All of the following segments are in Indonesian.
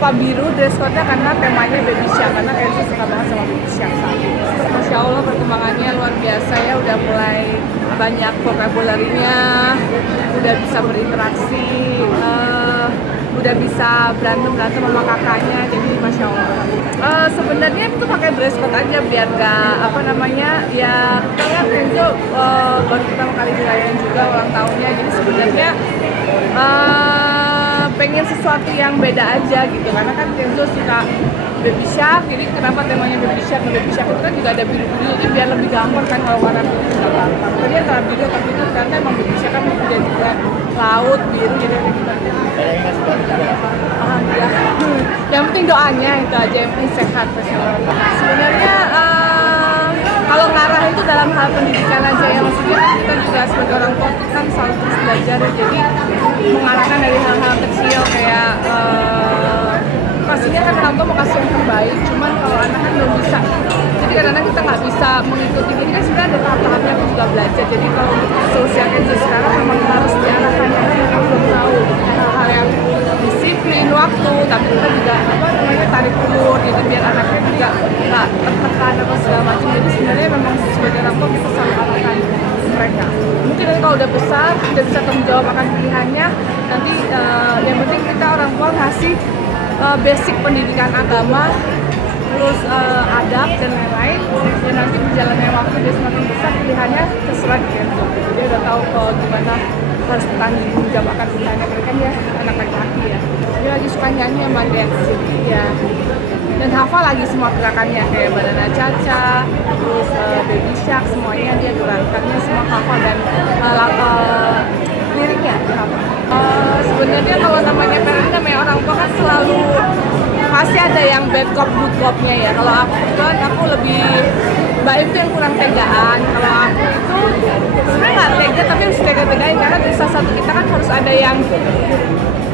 Kenapa biru dress code-nya? Karena temanya baby shark, karena Kenzo suka banget sama baby shark saat ini. Masya Allah perkembangannya luar biasa ya, udah mulai banyak vocabulary-nya, udah bisa berinteraksi, udah bisa berantem sama kakaknya, jadi Masya Allah. Sebenarnya itu pakai dress code aja biar nggak ya kita lihat Kenzo baru pertama kali dirayain juga ulang tahunnya, jadi sebenarnya pengen sesuatu yang beda aja gitu, karena kan Kenzo suka baby shark, jadi kenapa temanya baby shark? Baby shark itu kan juga ada biru-biru, jadi biar lebih gampang kan kalau warna biru nggak gampang. Tadi antara biru atau biru karena emang baby shark kan bisa juga laut biru, jadi ada gitu. Alhamdulillah. Yang penting doanya itu aja, yang penting sehat. Sebenarnya kalau ngarah itu dalam hal pendidikan aja ya, maksudnya kan kita juga sebagai orang tua kan selalu terus belajar, jadi mengarahkan dari hal-hal kecil kayak pastinya kan orang tua mau kasih yang terbaik, cuman kalau anak kan belum bisa, jadi kadang-kadang kita nggak bisa mengikuti ini kan sebenarnya ada tahap-tahapnya, aku juga belajar, jadi kalau seusia Kenzo sekarang memang harus diarahkan karena mereka belum tahu hal-hal yang disiplin waktu, tapi kita juga tarik ulur, jadi biar anaknya juga nggak tertekan apa segala macam, jadi sebenarnya memang sebagai orang tua kita selalu arahkan mereka. Mungkin nanti kalau udah besar, udah bisa tanggung jawab akan pilihannya, nanti yang penting kita orang tua ngasih basic pendidikan agama, terus adab dan lain-lain, dan nanti berjalannya waktu dia semakin besar pilihannya terserah gitu. Dia udah tahu gimana harus bertanggung jawab akan pilihannya, mereka ya anak laki-laki ya. Dia lagi suka nyanyi sama dance ya, dan hafal lagi semua gerakannya kayak banana caca, terus baby shark, semuanya dia gerakannya semua hafal dan liriknya hafal. Sebenarnya kalau namanya parent, namanya orang tua kan selalu pasti ada yang bad cop good copnya ya. Kalau aku kan aku lebih Mbak itu yang kurang tegaan. Kalau aku itu sebenarnya nggak tega tapi harus tega-tegain, karena di salah satu kita kan harus ada yang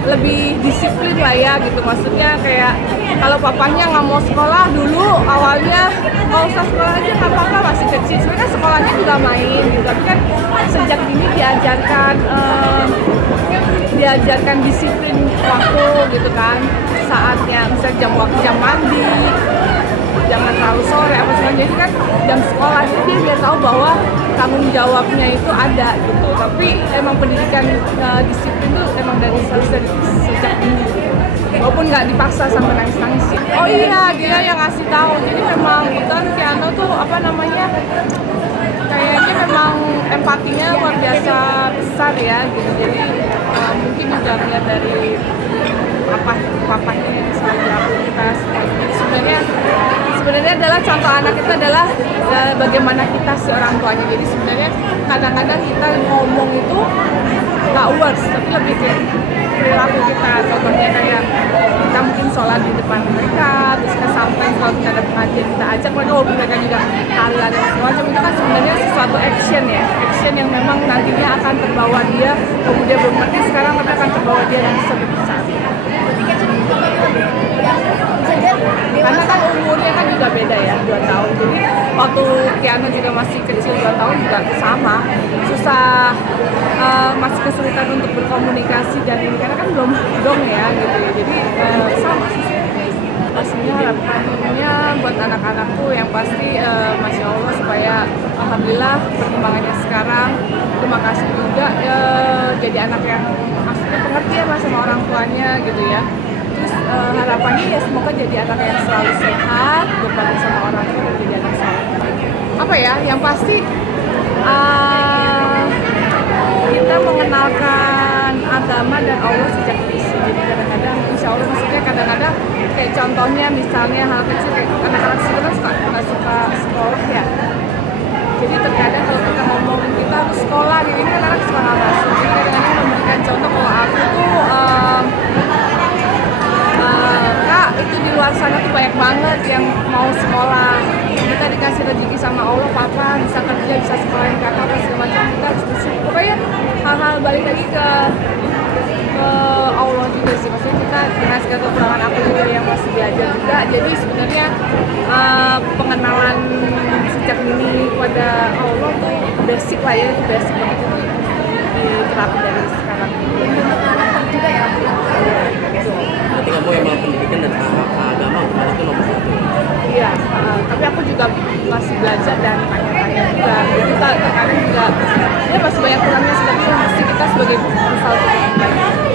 lebih disiplin lah ya gitu, maksudnya kayak kalau papanya nggak mau sekolah dulu awalnya nggak usah sekolah aja nggak apa-apa, masih kecil sebenarnya sekolahnya juga main gitu, tapi kan sejak dini diajarkan disiplin waktu gitu kan, saatnya misalnya jam mandi jangan terlalu sore apa segala, jadi kan jam sekolah itu dia biar tahu bahwa tanggung jawabnya itu ada gitu, tapi emang pendidikan disiplin itu emang dari sejak dini walaupun nggak dipaksa sampai nangis-nangis. Oh iya, dia yang ngasih tahu, jadi memang kan Kiano tuh kayaknya memang empatinya luar biasa besar ya gitu, jadi mungkin juga lihat dari papanya yang selalu beraktivitas. Sebenarnya adalah contoh anak kita adalah bagaimana kita si orang tuanya. Jadi sebenarnya kadang-kadang kita ngomong itu nggak works, tapi lebih ke perilaku kita. Contohnya kayak kita mungkin sholat di depan mereka, terus kita sampai kalau kita ada pengajian kita ajak mereka, walaupun mereka juga kalian dan semacam, itu kan sebenarnya sesuatu action ya, action yang memang nantinya akan terbawa dia, kemudian belum ngerti sekarang tapi akan terbawa dia yang bisa besar. Karena kan umurnya kan juga beda ya, 2 tahun. Jadi waktu Kiano juga masih kecil 2 tahun juga sama, susah, masih kesulitan untuk berkomunikasi dan ini karena kan belum dong ya gitu ya. Jadi sama sih. Pastinya harapannya buat anak-anakku yang pasti Masya Allah supaya alhamdulillah perkembangannya sekarang, terima kasih juga jadi anak yang maksudnya pengertian lah sama orang tuanya gitu ya. Terus harapannya ya semoga jadi anak yang selalu sehat, berbakti sama orang tua dan jadi anak sehat. Apa ya, yang pasti kita mengenalkan agama dan Allah sejak kecil. Jadi kadang-kadang insya Allah, maksudnya kadang-kadang kayak contohnya misalnya hal kecil kayak anak-anak sebenarnya nggak suka sekolah ya. Jadi terkadang kalau kita ngomong kita harus sekolah, ini kan anak suka nggak masuk. Jadi kadang-kadang memberikan contoh kalau aku tuh Kak, itu di luar sana tuh banyak banget yang mau sekolah. Kita dikasih rezeki sama Allah, papa bisa kerja, bisa sekolahin kakak, apa segala macam. Kita harus bersyukur. Pokoknya hal-hal balik lagi ke Allah juga sih. Maksudnya kita dengan segala kekurangan aku juga yang masih diajar juga. Jadi sebenarnya pengenalan sejak dini kepada Allah tuh basic lah ya, basic banget itu diterapin dari sekarang. Berarti kamu emang pendidikan masih belajar dan tanya-tanya juga. Jadi kita terkadang juga ya masih banyak kurangnya sih, tapi yang pasti kita sebagai consultant yang baik.